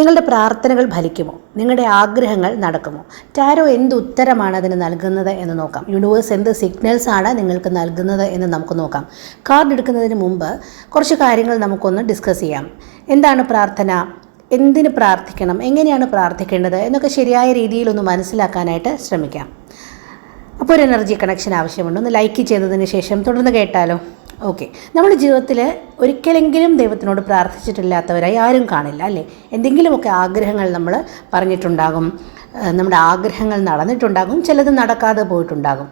നിങ്ങളുടെ പ്രാർത്ഥനകൾ ഫലിക്കുമോ? നിങ്ങളുടെ ആഗ്രഹങ്ങൾ നടക്കുമോ? ടാരോ എന്ത് ഉത്തരമാണ് അതിന് നൽകുന്നത് എന്ന് നോക്കാം. യൂണിവേഴ്സ് എന്ത് സിഗ്നൽസ് ആണ് നിങ്ങൾക്ക് നൽകുന്നത് എന്ന് നമുക്ക് നോക്കാം. കാർഡ് എടുക്കുന്നതിന് മുമ്പ് കുറച്ച് കാര്യങ്ങൾ നമുക്കൊന്ന് ഡിസ്കസ് ചെയ്യാം. എന്താണ് പ്രാർത്ഥന? എന്തിന് പ്രാർത്ഥിക്കണം? എങ്ങനെയാണ് പ്രാർത്ഥിക്കേണ്ടത് എന്നൊക്കെ ശരിയായ രീതിയിലൊന്ന് മനസ്സിലാക്കാനായിട്ട് ശ്രമിക്കാം. അപ്പോൾ ഒരു എനർജി കണക്ഷൻ ആവശ്യമുണ്ട്. ഒന്ന് ലൈക്ക് ചെയ്തതിന് ശേഷം തുടർന്ന് കേട്ടാലോ? ഓക്കെ. നമ്മുടെ ജീവിതത്തിൽ ഒരിക്കലെങ്കിലും ദൈവത്തിനോട് പ്രാർത്ഥിച്ചിട്ടില്ലാത്തവരായി ആരും കാണില്ല, അല്ലേ? എന്തെങ്കിലുമൊക്കെ ആഗ്രഹങ്ങൾ നമ്മൾ പറഞ്ഞിട്ടുണ്ടാകും, നമ്മുടെ ആഗ്രഹങ്ങൾ നടന്നിട്ടുണ്ടാകും, ചിലത് നടക്കാതെ പോയിട്ടുണ്ടാകും.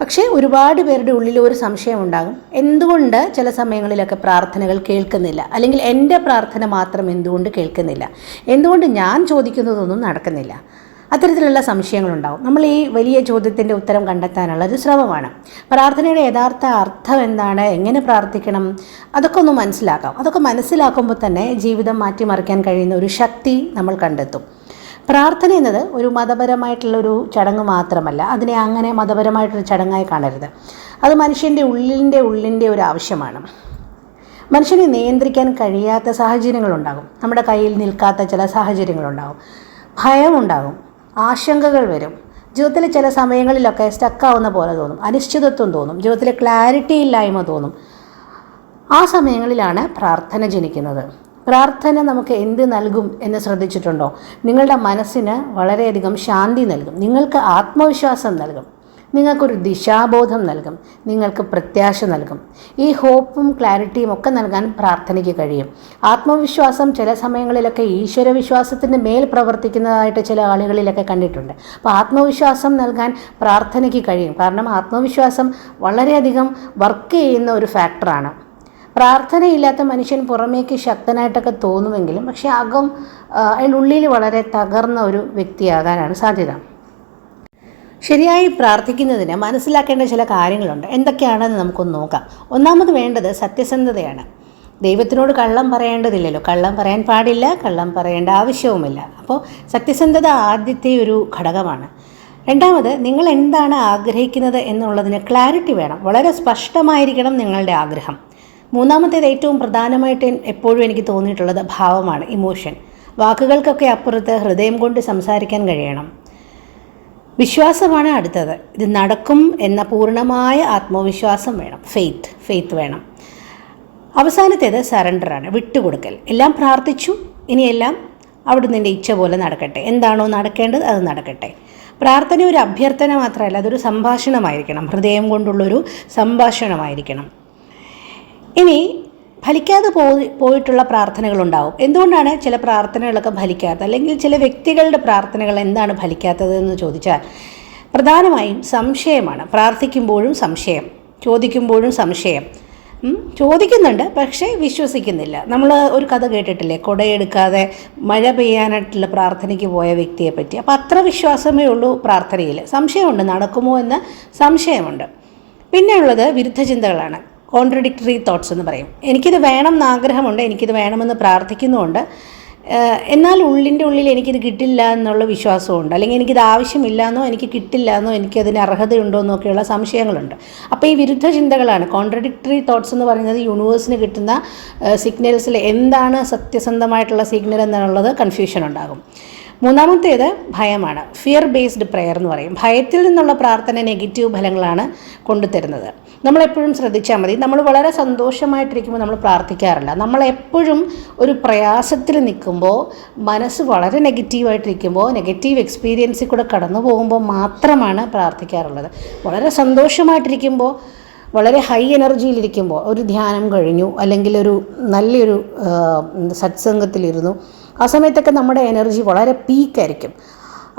പക്ഷേ ഒരുപാട് പേരുടെ ഉള്ളിൽ ഒരു സംശയമുണ്ടാകും, എന്തുകൊണ്ട് ചില സമയങ്ങളിലൊക്കെ പ്രാർത്ഥനകൾ കേൾക്കുന്നില്ല, അല്ലെങ്കിൽ എൻ്റെ പ്രാർത്ഥന മാത്രം എന്തുകൊണ്ട് കേൾക്കുന്നില്ല, എന്തുകൊണ്ട് ഞാൻ ചോദിക്കുന്നതൊന്നും നടക്കുന്നില്ല. അത്തരത്തിലുള്ള സംശയങ്ങളുണ്ടാവും. നമ്മൾ ഈ വലിയ ചോദ്യത്തിൻ്റെ ഉത്തരം കണ്ടെത്താനുള്ള ഒരു ശ്രമമാണ്. പ്രാർത്ഥനയുടെ യഥാർത്ഥ അർത്ഥം എന്താണ്, എങ്ങനെ പ്രാർത്ഥിക്കണം, അതൊക്കെ ഒന്ന് മനസ്സിലാക്കാം. അതൊക്കെ മനസ്സിലാക്കുമ്പോൾ തന്നെ ജീവിതം മാറ്റിമറിക്കാൻ കഴിയുന്ന ഒരു ശക്തി നമ്മൾ കണ്ടെത്തും. പ്രാർത്ഥന എന്നത് ഒരു മതപരമായിട്ടുള്ളൊരു ചടങ്ങ് മാത്രമല്ല. അതിനെ അങ്ങനെ മതപരമായിട്ടൊരു ചടങ്ങായി കാണരുത്. അത് മനുഷ്യൻ്റെ ഉള്ളിൻ്റെ ഒരു ആവശ്യമാണ്. മനുഷ്യനെ നിയന്ത്രിക്കാൻ കഴിയാത്ത സാഹചര്യങ്ങളുണ്ടാകും. നമ്മുടെ കയ്യിൽ നിൽക്കാത്ത ചില സാഹചര്യങ്ങളുണ്ടാകും. ഭയമുണ്ടാകും, ആശങ്കകൾ വരും. ജീവിതത്തിൽ ചില സമയങ്ങളിലൊക്കെ സ്റ്റക്കാവുന്ന പോലെ തോന്നും, അനിശ്ചിതത്വം തോന്നും, ജീവിതത്തിൽ ക്ലാരിറ്റി ഇല്ലായ്മ തോന്നും. ആ സമയങ്ങളിലാണ് പ്രാർത്ഥന ജനിക്കുന്നത്. പ്രാർത്ഥന നമുക്ക് എന്ത് നൽകും എന്ന് ശ്രദ്ധിച്ചിട്ടുണ്ടോ? നിങ്ങളുടെ മനസ്സിന് വളരെയധികം ശാന്തി നൽകും, നിങ്ങൾക്ക് ആത്മവിശ്വാസം നൽകും, നിങ്ങൾക്കൊരു ദിശാബോധം നൽകും, നിങ്ങൾക്ക് പ്രത്യാശ നൽകും. ഈ ഹോപ്പും ക്ലാരിറ്റിയും ഒക്കെ നൽകാൻ പ്രാർത്ഥനയ്ക്ക് കഴിയും. ആത്മവിശ്വാസം ചില സമയങ്ങളിലൊക്കെ ഈശ്വരവിശ്വാസത്തിന് മേൽ പ്രവർത്തിക്കുന്നതായിട്ട് ചില ആളുകളിലൊക്കെ കണ്ടിട്ടുണ്ട്. അപ്പോൾ ആത്മവിശ്വാസം നൽകാൻ പ്രാർത്ഥനയ്ക്ക് കഴിയും. കാരണം ആത്മവിശ്വാസം വളരെയധികം വർക്ക് ചെയ്യുന്ന ഒരു ഫാക്ടറാണ്. പ്രാർത്ഥനയില്ലാത്ത മനുഷ്യൻ പുറമേക്ക് ശക്തനായിട്ടൊക്കെ തോന്നുമെങ്കിലും പക്ഷേ അയാളുള്ളിൽ വളരെ തകർന്ന ഒരു വ്യക്തിയാകാനാണ് സാധ്യത. ശരിയായി പ്രാർത്ഥിക്കുന്നതിന് മനസ്സിലാക്കേണ്ട ചില കാര്യങ്ങളുണ്ട്. എന്തൊക്കെയാണെന്ന് നമുക്കൊന്ന് നോക്കാം. ഒന്നാമത് വേണ്ടത് സത്യസന്ധതയാണ്. ദൈവത്തിനോട് കള്ളം പറയേണ്ടതില്ലല്ലോ, കള്ളം പറയാൻ പാടില്ല, കള്ളം പറയേണ്ട ആവശ്യവുമില്ല. അപ്പോൾ സത്യസന്ധത ആദ്യത്തെ ഒരു ഘടകമാണ്. രണ്ടാമത്, നിങ്ങൾ എന്താണ് ആഗ്രഹിക്കുന്നത് എന്നുള്ളതിന് ക്ലാരിറ്റി വേണം. വളരെ സ്പഷ്ടമായിരിക്കണം നിങ്ങളുടെ ആഗ്രഹം. മൂന്നാമത്തേത്, ഏറ്റവും പ്രധാനമായിട്ട് എപ്പോഴും എനിക്ക് തോന്നിയിട്ടുള്ളത് ഭാവമാണ്, ഇമോഷൻ. വാക്കുകൾക്കൊക്കെ അപ്പുറത്ത് ഹൃദയം കൊണ്ട് സംസാരിക്കാൻ കഴിയണം. വിശ്വാസമാണ് അടുത്തത്. ഇത് നടക്കും എന്ന പൂർണ്ണമായ ആത്മവിശ്വാസം വേണം, ഫെയ്ത്ത് വേണം. അവസാനത്തേത് സറണ്ടറാണ്, വിട്ടുകൊടുക്കൽ. എല്ലാം പ്രാർത്ഥിച്ചു, ഇനിയെല്ലാം അവിടുന്ന് നിൻ്റെ ഇച്ഛ പോലെ നടക്കട്ടെ, എന്താണോ നടക്കേണ്ടത് അത് നടക്കട്ടെ. പ്രാർത്ഥന ഒരു അഭ്യർത്ഥന മാത്രമല്ല, അതൊരു സംഭാഷണമായിരിക്കണം, ഹൃദയം കൊണ്ടുള്ളൊരു സംഭാഷണമായിരിക്കണം. ഇനി ഫലിക്കാതെ പോയിട്ടുള്ള പ്രാർത്ഥനകളുണ്ടാവും. എന്തുകൊണ്ടാണ് ചില പ്രാർത്ഥനകളൊക്കെ ഫലിക്കാത്തത്, അല്ലെങ്കിൽ ചില വ്യക്തികളുടെ പ്രാർത്ഥനകൾ എന്താണ് ഫലിക്കാത്തതെന്ന് ചോദിച്ചാൽ പ്രധാനമായും സംശയമാണ്. പ്രാർത്ഥിക്കുമ്പോഴും സംശയം, ചോദിക്കുമ്പോഴും സംശയം. ചോദിക്കുന്നുണ്ട് പക്ഷേ വിശ്വസിക്കുന്നില്ല. നമ്മൾ ഒരു കഥ കേട്ടിട്ടില്ലേ, കുടയെടുക്കാതെ മഴ പെയ്യാനായിട്ടുള്ള പ്രാർത്ഥനയ്ക്ക് പോയ വ്യക്തിയെ പറ്റി. അപ്പോൾ അത്ര വിശ്വാസമേ ഉള്ളൂ പ്രാർത്ഥനയിൽ. സംശയമുണ്ട്, നടക്കുമോ എന്ന് സംശയമുണ്ട്. പിന്നെയുള്ളത് വിരുദ്ധ ചിന്തകളാണ്, കോൺട്രഡിക്ടറി തോട്ട്സ് എന്ന് പറയും. എനിക്കിത് വേണം എന്ന് ആഗ്രഹമുണ്ട്, എനിക്കിത് വേണമെന്ന് പ്രാർത്ഥിക്കുന്നുമുണ്ട്, എന്നാൽ ഉള്ളിൻ്റെ ഉള്ളിൽ എനിക്കിത് കിട്ടില്ല എന്നുള്ള വിശ്വാസമുണ്ട്, അല്ലെങ്കിൽ എനിക്കിത് ആവശ്യമില്ല എന്നോ എനിക്ക് കിട്ടില്ല എന്നോ എനിക്കതിന് അർഹതയുണ്ടോ എന്നൊക്കെയുള്ള സംശയങ്ങളുണ്ട്. അപ്പോൾ ഈ വിരുദ്ധ ചിന്തകളാണ് കോൺട്രഡിക്ടറി തോട്ട്സ് എന്ന് പറയുന്നത്. യൂണിവേഴ്സിന് കിട്ടുന്ന സിഗ്നൽസിൽ എന്താണ് സത്യസന്ധമായിട്ടുള്ള സിഗ്നൽ എന്നുള്ളത് കൺഫ്യൂഷൻ ഉണ്ടാകും. മൂന്നാമത്തേത് ഭയമാണ്, ഫിയർ ബേസ്ഡ് പ്രെയർ എന്ന് പറയും. ഭയത്തിൽ നിന്നുള്ള പ്രാർത്ഥന നെഗറ്റീവ് ഫലങ്ങളാണ് കൊണ്ടുതരുന്നത്. നമ്മളെപ്പോഴും ശ്രദ്ധിച്ചാൽ മതി, നമ്മൾ വളരെ സന്തോഷമായിട്ടിരിക്കുമ്പോൾ നമ്മൾ പ്രാർത്ഥിക്കാറില്ല. നമ്മളെപ്പോഴും ഒരു പ്രയാസത്തിൽ നിൽക്കുമ്പോൾ, മനസ്സ് വളരെ നെഗറ്റീവായിട്ടിരിക്കുമ്പോൾ, നെഗറ്റീവ് എക്സ്പീരിയൻസിൽ കൂടെ കടന്നു പോകുമ്പോൾ മാത്രമാണ് പ്രാർത്ഥിക്കാറുള്ളത്. വളരെ സന്തോഷമായിട്ടിരിക്കുമ്പോൾ, വളരെ ഹൈ എനർജിയിലിരിക്കുമ്പോൾ, ഒരു ധ്യാനം കഴിഞ്ഞു അല്ലെങ്കിൽ ഒരു നല്ലൊരു സത്സംഗത്തിലിരുന്നു, ആ സമയത്തൊക്കെ നമ്മുടെ എനർജി വളരെ പീക്കായിരിക്കും.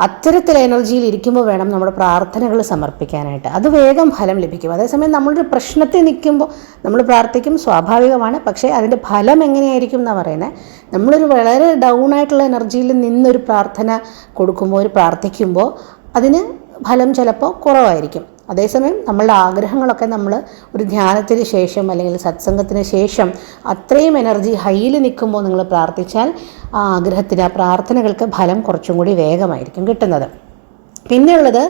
അത്തരത്തിൽ എനർജിയിൽ ഇരിക്കുമ്പോൾ വേണം നമ്മുടെ പ്രാർത്ഥനകൾ സമർപ്പിക്കാനായിട്ട്. അത് വേഗം ഫലം ലഭിക്കും. അതേസമയം നമ്മളൊരു പ്രശ്നത്തിൽ നിൽക്കുമ്പോൾ നമ്മൾ പ്രാർത്ഥിക്കും, സ്വാഭാവികമാണ്. പക്ഷേ അതിൻ്റെ ഫലം എങ്ങനെയായിരിക്കും എന്നാണ് പറയുന്നത്. നമ്മളൊരു വളരെ ഡൗൺ ആയിട്ടുള്ള എനർജിയിൽ നിന്നൊരു പ്രാർത്ഥന കൊടുക്കുമ്പോൾ, ഒരു പ്രാർത്ഥിക്കുമ്പോൾ അതിന് ഫലം ചിലപ്പോൾ കുറവായിരിക്കും. അതേസമയം നമ്മളുടെ ആഗ്രഹങ്ങളൊക്കെ നമ്മൾ ഒരു ധ്യാനത്തിന് ശേഷം അല്ലെങ്കിൽ സത്സംഗത്തിന് ശേഷം അത്രയും എനർജി ഹൈയിൽ നിൽക്കുമ്പോൾ നിങ്ങൾ പ്രാർത്ഥിച്ചാൽ ആ ആഗ്രഹത്തിന്, ആ പ്രാർത്ഥനകൾക്ക് ഫലം കുറച്ചും കൂടി വേഗമായിരിക്കും കിട്ടുന്നത്. പിന്നെയുള്ളത്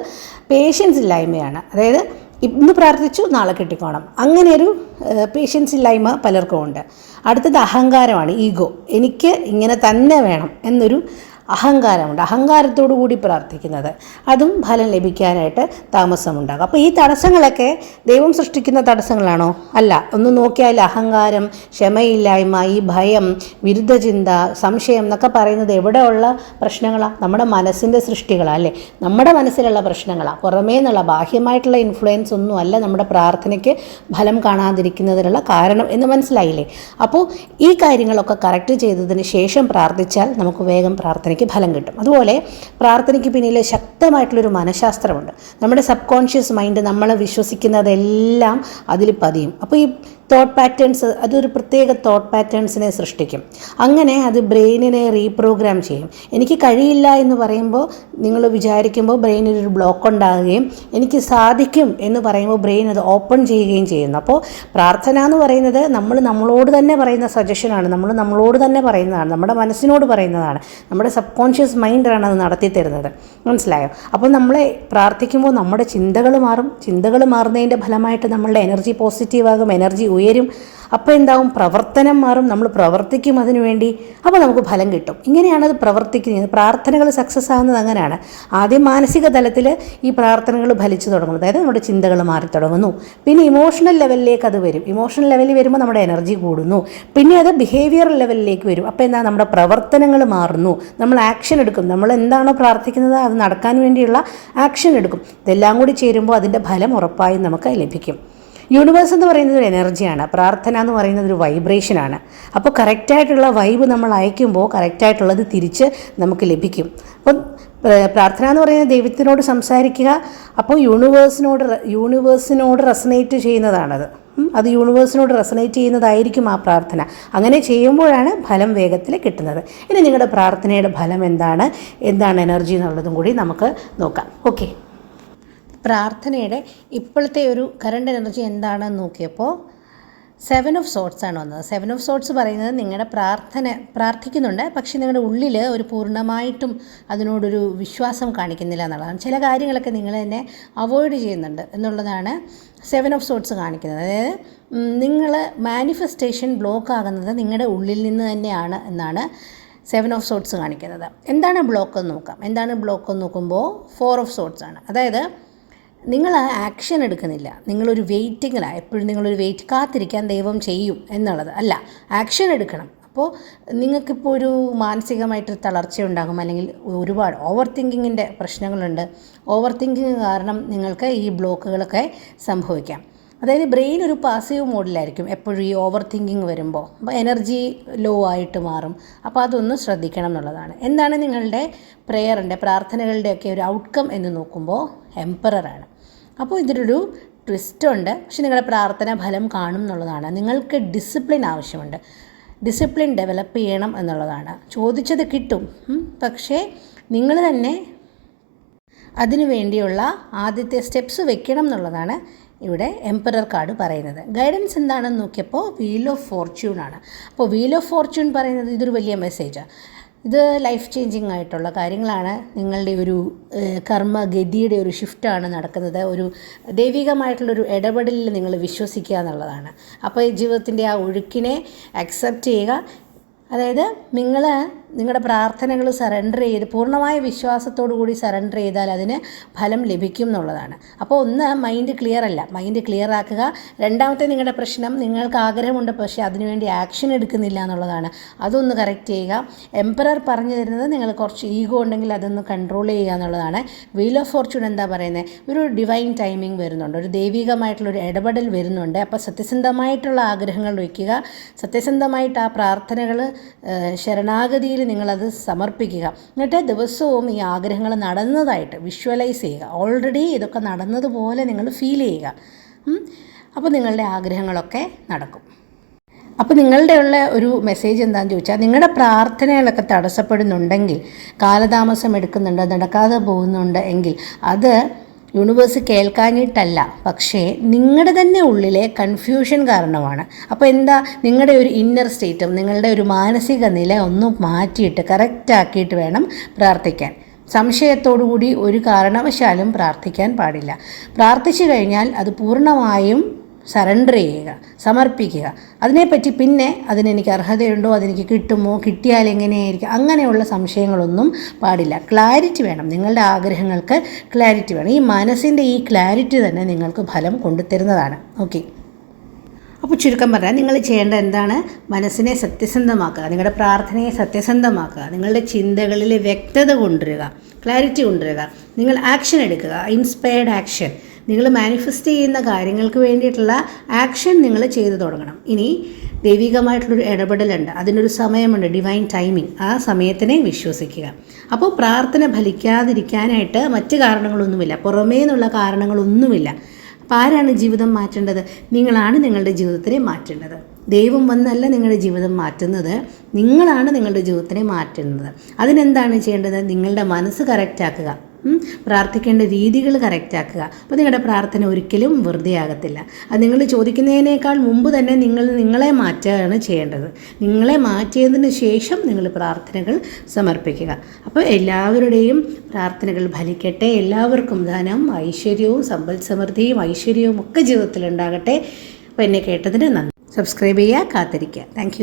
പേഷ്യൻസ് ഇല്ലായ്മയാണ്. അതായത് ഇന്ന് പ്രാർത്ഥിച്ചു നാളെ കിട്ടിക്കോണം, അങ്ങനെ ഒരു പേഷ്യൻസ് ഇല്ലായ്മ പലർക്കും ഉണ്ട്. അടുത്തത് അഹങ്കാരമാണ്, ഈഗോ. എനിക്ക് ഇങ്ങനെ തന്നെ വേണം എന്നൊരു അഹങ്കാരമുണ്ട്. അഹങ്കാരത്തോടു കൂടി പ്രാർത്ഥിക്കുന്നത് അതും ഫലം ലഭിക്കാനായിട്ട് താമസമുണ്ടാകും. അപ്പോൾ ഈ തടസ്സങ്ങളൊക്കെ ദൈവം സൃഷ്ടിക്കുന്ന തടസ്സങ്ങളാണോ? അല്ല. ഒന്ന് നോക്കിയാൽ അഹങ്കാരം, ക്ഷമയില്ലായ്മ, ഈ ഭയം, വിരുദ്ധചിന്ത, സംശയം എന്നൊക്കെ പറയുന്നത് എവിടെയുള്ള പ്രശ്നങ്ങളാണ്? നമ്മുടെ മനസ്സിൻ്റെ സൃഷ്ടികളാണ് അല്ലേ? നമ്മുടെ മനസ്സിലുള്ള പ്രശ്നങ്ങളാണ്. പുറമേ നിന്നുള്ള ബാഹ്യമായിട്ടുള്ള ഇൻഫ്ലുവൻസ് ഒന്നും അല്ല നമ്മുടെ പ്രാർത്ഥനയ്ക്ക് ഫലം കാണാതിരിക്കുന്നതിനുള്ള കാരണം എന്ന് മനസ്സിലായില്ലേ? അപ്പോൾ ഈ കാര്യങ്ങളൊക്കെ കറക്റ്റ് ചെയ്തതിന് ശേഷം പ്രാർത്ഥിച്ചാൽ നമുക്ക് വേഗം പ്രാർത്ഥനയ്ക്ക് ഫലം കിട്ടും. അതുപോലെ പ്രാർത്ഥനയ്ക്ക് പിന്നിൽ ശക്തമായിട്ടുള്ളൊരു മനഃശാസ്ത്രമുണ്ട്. നമ്മുടെ സബ് കോൺഷ്യസ് മൈൻഡ് നമ്മൾ വിശ്വസിക്കുന്നതെല്ലാം അതിൽ പതിയും. അപ്പോൾ ഈ തോട്ട് പാറ്റേൺസ്, അതൊരു പ്രത്യേക തോട്ട് പാറ്റേൺസിനെ സൃഷ്ടിക്കും. അങ്ങനെ അത് ബ്രെയിനിനെ റീപ്രോഗ്രാം ചെയ്യും. എനിക്ക് കഴിയില്ല എന്ന് പറയുമ്പോൾ നിങ്ങൾ വിചാരിക്കുമ്പോൾ ബ്രെയിനിനൊരു ബ്ലോക്ക് ഉണ്ടാകുകയും എനിക്ക് സാധിക്കും എന്ന് പറയുമ്പോൾ ബ്രെയിൻ അത് ഓപ്പൺ ചെയ്യുകയും ചെയ്യുന്നു. അപ്പോൾ പ്രാർത്ഥന എന്ന് പറയുന്നത് നമ്മളോട് തന്നെ പറയുന്ന സജഷനാണ്, നമ്മളോട് തന്നെ പറയുന്നതാണ്, നമ്മുടെ മനസ്സിനോട് പറയുന്നതാണ്. നമ്മുടെ സബ് കോൺഷ്യസ് മൈൻഡാണ് അത് നടത്തി തരുന്നത്. മനസ്സിലായോ? അപ്പോൾ നമ്മളെ പ്രാർത്ഥിക്കുമ്പോൾ നമ്മുടെ ചിന്തകൾ മാറും. ചിന്തകൾ മാറുന്നതിൻ്റെ ഫലമായിട്ട് നമ്മളുടെ എനർജി പോസിറ്റീവാകും, എനർജി ഉയരും. അപ്പോൾ എന്താവും? പ്രവർത്തനം മാറും. നമ്മൾ പ്രവർത്തിക്കും അതിനു വേണ്ടി. അപ്പോൾ നമുക്ക് ഫലം കിട്ടും. ഇങ്ങനെയാണ് അത് പ്രവർത്തിക്കുന്നത്. പ്രാർത്ഥനകൾ സക്സസ് ആകുന്നത് അങ്ങനെയാണ്. ആദ്യം മാനസിക തലത്തിൽ ഈ പ്രാർത്ഥനകൾ ഫലിച്ചു തുടങ്ങും. അതായത് നമ്മുടെ ചിന്തകൾ മാറി തുടങ്ങുന്നു. പിന്നെ ഇമോഷണൽ ലെവലിലേക്ക് അത് വരും. ഇമോഷണൽ ലെവലിൽ വരുമ്പോൾ നമ്മുടെ എനർജി കൂടുന്നു. പിന്നെ അത് ബിഹേവിയറൽ ലെവലിലേക്ക് വരും. അപ്പോൾ എന്താ? നമ്മുടെ പ്രവർത്തനങ്ങൾ മാറുന്നു. നമ്മൾ ആക്ഷൻ എടുക്കും. നമ്മൾ എന്താണോ പ്രാർത്ഥിക്കുന്നത് അത് നടക്കാൻ വേണ്ടിയുള്ള ആക്ഷൻ എടുക്കും. ഇതെല്ലാം കൂടി ചേരുമ്പോൾ അതിൻ്റെ ഫലം ഉറപ്പായും നമുക്ക് ലഭിക്കും. യൂണിവേഴ്സ് എന്ന് പറയുന്നത് ഒരു എനർജിയാണ്. പ്രാർത്ഥന എന്ന് പറയുന്നത് ഒരു വൈബ്രേഷനാണ്. അപ്പോൾ കറക്റ്റായിട്ടുള്ള വൈബ് നമ്മൾ അയക്കുമ്പോൾ കറക്റ്റായിട്ടുള്ളത് തിരിച്ച് നമുക്ക് ലഭിക്കും. അപ്പം പ്രാർത്ഥന എന്ന് പറയുന്നത് ദൈവത്തിനോട് സംസാരിക്കുക. അപ്പോൾ യൂണിവേഴ്സിനോട് റെസനേറ്റ് ചെയ്യുന്നതാണത്. അത് യൂണിവേഴ്സിനോട് റെസനേറ്റ് ചെയ്യുന്നതായിരിക്കും ആ പ്രാർത്ഥന. അങ്ങനെ ചെയ്യുമ്പോഴാണ് ഫലം വേഗത്തിൽ കിട്ടുന്നത്. ഇനി നിങ്ങളുടെ പ്രാർത്ഥനയുടെ ഫലം എന്താണ് എനർജി എന്നുള്ളതും കൂടി നമുക്ക് നോക്കാം. ഓക്കെ, പ്രാർത്ഥനയുടെ ഇപ്പോഴത്തെ ഒരു കറണ്ട് എനർജി എന്താണെന്ന് നോക്കിയപ്പോൾ 7 ഓഫ് സോർട്സ് ആണ് വന്നത്. 7 ഓഫ് സോർട്സ് പറയുന്നത് നിങ്ങളുടെ പ്രാർത്ഥിക്കുന്നുണ്ട്, പക്ഷേ നിങ്ങളുടെ ഉള്ളിൽ ഒരു പൂർണ്ണമായിട്ടും അതിനോടൊരു വിശ്വാസം കാണിക്കുന്നില്ല എന്നുള്ളതാണ്. ചില കാര്യങ്ങളൊക്കെ നിങ്ങൾ തന്നെ അവോയ്ഡ് ചെയ്യുന്നുണ്ട് എന്നുള്ളതാണ് 7 ഓഫ് സോർട്സ് കാണിക്കുന്നത്. അതായത് നിങ്ങൾ മാനിഫെസ്റ്റേഷൻ ബ്ലോക്ക് ആകുന്നത് നിങ്ങളുടെ ഉള്ളിൽ നിന്ന് തന്നെയാണ് എന്നാണ് 7 ഓഫ് സോർട്സ് കാണിക്കുന്നത്. എന്താണ് ബ്ലോക്ക് എന്ന് നോക്കാം. എന്താണ് ബ്ലോക്ക് എന്ന് നോക്കുമ്പോൾ 4 ഓഫ് സോർട്സ് ആണ്. അതായത് നിങ്ങൾ ആക്ഷൻ എടുക്കുന്നില്ല, നിങ്ങളൊരു വെയിറ്റിങ്ങിലാണ്. എപ്പോഴും നിങ്ങളൊരു കാത്തിരിക്കാൻ ദൈവം ചെയ്യും എന്നുള്ളത് അല്ല, ആക്ഷൻ എടുക്കണം. അപ്പോൾ നിങ്ങൾക്കിപ്പോൾ ഒരു മാനസികമായിട്ട് തളർച്ചയുണ്ടാകും, അല്ലെങ്കിൽ ഒരുപാട് ഓവർ തിങ്കിങ്ങിൻ്റെ പ്രശ്നങ്ങളുണ്ട്. ഓവർ തിങ്കിങ് കാരണം നിങ്ങൾക്ക് ഈ ബ്ലോക്കുകളൊക്കെ സംഭവിക്കാം. അതായത് ബ്രെയിൻ ഒരു പാസീവ് മോഡിലായിരിക്കും എപ്പോഴും ഈ ഓവർ തിങ്കിങ് വരുമ്പോൾ. അപ്പോൾ എനർജി ലോ ആയിട്ട് മാറും. അപ്പോൾ അതൊന്ന് ശ്രദ്ധിക്കണം എന്നുള്ളതാണ്. എന്താണ് നിങ്ങളുടെ പ്രാർത്ഥനകളുടെയൊക്കെ ഒരു ഔട്ട്കം എന്ന് നോക്കുമ്പോൾ എംപററാണ്. അപ്പോൾ ഇതിലൊരു ട്വിസ്റ്റുണ്ട്. പക്ഷെ നിങ്ങളുടെ പ്രാർത്ഥന ഫലം കാണും എന്നുള്ളതാണ്. നിങ്ങൾക്ക് ഡിസിപ്ലിൻ ആവശ്യമുണ്ട്. ഡിസിപ്ലിൻ ഡെവലപ്പ് ചെയ്യണം എന്നുള്ളതാണ്. ചോദിച്ചത് കിട്ടും, പക്ഷേ നിങ്ങൾ തന്നെ അതിനു വേണ്ടിയുള്ള ആദ്യത്തെ സ്റ്റെപ്സ് വെക്കണം എന്നുള്ളതാണ് ഇവിടെ എംപറർ കാർഡ് പറയുന്നത്. ഗൈഡൻസ് എന്താണെന്ന് നോക്കിയപ്പോൾ വീൽ ഓഫ് ഫോർച്യൂൺ ആണ്. അപ്പോൾ വീൽ ഓഫ് ഫോർച്യൂൺ പറയുന്നത് ഇതൊരു വലിയ മെസ്സേജാണ്. ഇത് ലൈഫ് ചേഞ്ചിങ് ആയിട്ടുള്ള കാര്യങ്ങളാണ്. നിങ്ങളുടെ ഒരു കർമ്മഗതിയുടെ ഒരു ഷിഫ്റ്റാണ് നടക്കുന്നത്. ഒരു ദൈവികമായിട്ടുള്ളൊരു ഇടപെടലിൽ നിങ്ങൾ വിശ്വസിക്കുക എന്നുള്ളതാണ്. അപ്പോൾ ഈ ജീവിതത്തിൻ്റെ ആ ഒഴുക്കിനെ അക്സെപ്റ്റ് ചെയ്യുക. അതായത് നിങ്ങളുടെ പ്രാർത്ഥനകൾ സറണ്ടർ ചെയ്ത് പൂർണ്ണമായ വിശ്വാസത്തോടു കൂടി സറണ്ടർ ചെയ്താൽ അതിന് ഫലം ലഭിക്കും എന്നുള്ളതാണ്. അപ്പോൾ ഒന്ന്, മൈൻഡ് ക്ലിയർ അല്ല, മൈൻഡ് ക്ലിയർ ആക്കുക. രണ്ടാമത്തെ, നിങ്ങളുടെ പ്രശ്നം നിങ്ങൾക്ക് ആഗ്രഹമുണ്ട് പക്ഷേ അതിനുവേണ്ടി ആക്ഷൻ എടുക്കുന്നില്ല എന്നുള്ളതാണ്. അതൊന്ന് കറക്റ്റ് ചെയ്യുക. എംപറർ പറഞ്ഞു തരുന്നത് നിങ്ങൾ കുറച്ച് ഈഗോ ഉണ്ടെങ്കിൽ അതൊന്ന് കൺട്രോൾ ചെയ്യുക എന്നുള്ളതാണ്. വീൽ ഓഫ് ഫോർച്യൂൺ എന്താ പറയുന്നത്? ഒരു ഡിവൈൻ ടൈമിംഗ് വരുന്നുണ്ട്, ഒരു ദൈവികമായിട്ടുള്ളൊരു ഇടപെടൽ വരുന്നുണ്ട്. അപ്പോൾ സത്യസന്ധമായിട്ടുള്ള ആഗ്രഹങ്ങൾ വയ്ക്കുക. സത്യസന്ധമായിട്ട് ആ പ്രാർത്ഥനകൾ ശരണാഗതിയിൽ നിങ്ങളത് സമർപ്പിക്കുക. എന്നിട്ട് ദിവസവും ഈ ആഗ്രഹങ്ങൾ നടന്നതായിട്ട് വിഷ്വലൈസ് ചെയ്യുക. ഓൾറെഡി ഇതൊക്കെ നടന്നതുപോലെ നിങ്ങൾ ഫീൽ ചെയ്യുക. അപ്പോൾ നിങ്ങളുടെ ആഗ്രഹങ്ങളൊക്കെ നടക്കും. അപ്പോൾ നിങ്ങളുടെ ഉള്ള ഒരു മെസ്സേജ് എന്താണെന്ന് ചോദിച്ചാൽ, നിങ്ങളുടെ പ്രാർത്ഥനകളൊക്കെ തടസ്സപ്പെടുന്നുണ്ടെങ്കിൽ, കാലതാമസം എടുക്കുന്നുണ്ട്, നടക്കാതെ പോകുന്നുണ്ട് എങ്കിൽ അത് യൂണിവേഴ്സ് കേൾക്കാഞ്ഞിട്ടല്ല, പക്ഷേ നിങ്ങളുടെ തന്നെ ഉള്ളിലെ കൺഫ്യൂഷൻ കാരണമാണ്. അപ്പോൾ എന്താ, നിങ്ങളുടെ ഒരു ഇന്നർ സ്റ്റേറ്റും നിങ്ങളുടെ ഒരു മാനസിക നില ഒന്ന് മാറ്റിയിട്ട് കറക്റ്റാക്കിയിട്ട് വേണം പ്രാർത്ഥിക്കാൻ. സംശയത്തോടുകൂടി ഒരു കാരണവശാലും പ്രാർത്ഥിക്കാൻ പാടില്ല. പ്രാർത്ഥിച്ചു കഴിഞ്ഞാൽ അത് പൂർണ്ണമായും സറണ്ടർ ചെയ്യുക, സമർപ്പിക്കുക. അതിനെപ്പറ്റി പിന്നെ അതിനെനിക്ക് അർഹതയുണ്ടോ, അതെനിക്ക് കിട്ടുമോ, കിട്ടിയാൽ എങ്ങനെയായിരിക്കും, അങ്ങനെയുള്ള സംശയങ്ങളൊന്നും പാടില്ല. ക്ലാരിറ്റി വേണം, നിങ്ങളുടെ ആഗ്രഹങ്ങൾക്ക് ക്ലാരിറ്റി വേണം. ഈ മനസ്സിൻ്റെ ഈ ക്ലാരിറ്റി തന്നെ നിങ്ങൾക്ക് ഫലം കൊണ്ടുതരുന്നതാണ്. ഓക്കെ, അപ്പോൾ ചുരുക്കം പറഞ്ഞാൽ നിങ്ങൾ ചെയ്യേണ്ടത് എന്താണ്? മനസ്സിനെ സത്യസന്ധമാക്കുക, നിങ്ങളുടെ പ്രാർത്ഥനയെ സത്യസന്ധമാക്കുക, നിങ്ങളുടെ ചിന്തകളിൽ വ്യക്തത കൊണ്ടുവരിക, ക്ലാരിറ്റി കൊണ്ടുവരിക. നിങ്ങൾ ആക്ഷൻ എടുക്കുക, ഇൻസ്പയർഡ് ആക്ഷൻ. നിങ്ങൾ മാനിഫെസ്റ്റ് ചെയ്യുന്ന കാര്യങ്ങൾക്ക് വേണ്ടിയിട്ടുള്ള ആക്ഷൻ നിങ്ങൾ ചെയ്തു തുടങ്ങണം. ഇനി ദൈവികമായിട്ടുള്ളൊരു ഇടപെടലുണ്ട്, അതിനൊരു സമയമുണ്ട്, ഡിവൈൻ ടൈമിംഗ്. ആ സമയത്തിനെ വിശ്വസിക്കുക. അപ്പോൾ പ്രാർത്ഥന ഫലിക്കാതിരിക്കാനായിട്ട് മറ്റ് കാരണങ്ങളൊന്നുമില്ല, പുറമേ നിന്നുള്ള കാരണങ്ങളൊന്നുമില്ല. അപ്പോൾ ആരാണ് ജീവിതം മാറ്റേണ്ടത്? നിങ്ങളാണ് നിങ്ങളുടെ ജീവിതത്തിനെ മാറ്റേണ്ടത്. ദൈവം വന്നല്ല നിങ്ങളുടെ ജീവിതം മാറ്റുന്നത്, നിങ്ങളാണ് നിങ്ങളുടെ ജീവിതത്തിനെ മാറ്റുന്നത്. അതിനെന്താണ് ചെയ്യേണ്ടത്? നിങ്ങളുടെ മനസ്സ് കറക്റ്റാക്കുക, പ്രാർത്ഥിക്കേണ്ട രീതികൾ കറക്റ്റാക്കുക. അപ്പോൾ നിങ്ങളുടെ പ്രാർത്ഥന ഒരിക്കലും വെറുതെ ആകത്തില്ല. അത് നിങ്ങൾ ചോദിക്കുന്നതിനേക്കാൾ മുമ്പ് തന്നെ നിങ്ങളെ മാറ്റുകയാണ് ചെയ്യേണ്ടത്. നിങ്ങളെ മാറ്റിയതിന് ശേഷം നിങ്ങൾ പ്രാർത്ഥനകൾ സമർപ്പിക്കുക. അപ്പോൾ എല്ലാവരുടെയും പ്രാർത്ഥനകൾ ഫലിക്കട്ടെ. എല്ലാവർക്കും ധനം, ഐശ്വര്യവും, സമ്പൽ സമൃദ്ധിയും ഐശ്വര്യവും ഒക്കെ ജീവിതത്തിൽ ഉണ്ടാകട്ടെ. അപ്പോൾ എന്നെ കേട്ടതിന് നന്ദി. സബ്സ്ക്രൈബ് ചെയ്യുക, കാത്തിരിക്കുക. താങ്ക്